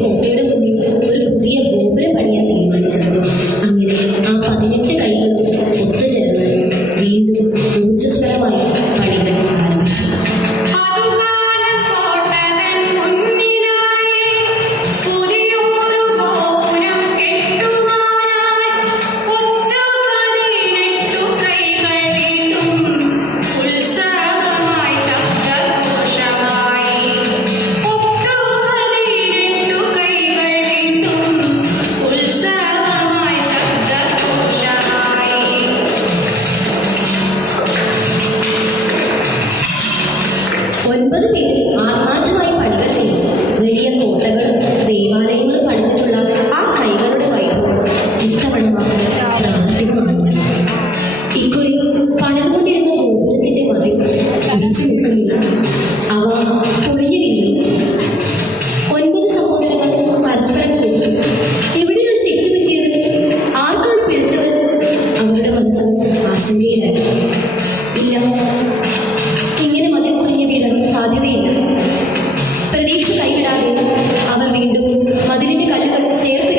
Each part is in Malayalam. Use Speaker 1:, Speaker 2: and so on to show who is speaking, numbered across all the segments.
Speaker 1: cái tiêu phiếu പേടിച്ചു കൈവിടാതെ അവർ വീണ്ടും മതിലിന്റെ കല്ലുകൾ ചേർത്ത്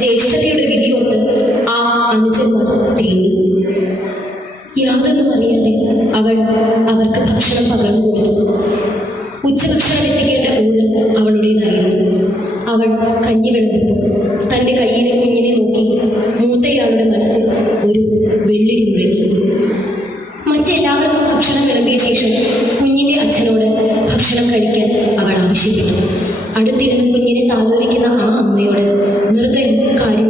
Speaker 1: ജ്യേഷ്ഠതയുടെ വിധി കൊണ്ട് ആ അനുജന്മാർ തേങ്ങി യാതൊന്നും അറിയാതെ അവൾ അവർക്ക് ഭക്ഷണം പകർന്നു കൊടുത്തു. ഉച്ചഭക്ഷണം എത്തിക്കേണ്ട ഊഴം അവളുടേതായിരുന്നു. അവൾ കഞ്ഞി വിളമ്പിട്ടു. തന്റെ കയ്യിലെ കുഞ്ഞിനെ നോക്കി മൂത്തയാളുടെ മനസ്സിൽ ഒരു വെള്ളിടി മുഴങ്ങി. മറ്റെല്ലാവർക്കും ഭക്ഷണം വിളമ്പിയ ശേഷം കുഞ്ഞിന്റെ അച്ഛനോട് ഭക്ഷണം കഴിക്കാൻ അവൾ ആവശ്യപ്പെട്ടു. അടുത്തിരുന്ന് കുഞ്ഞിനെ താലോലിക്കുന്ന ആ അമ്മയോട് നിർദ്ദയം കാര്യം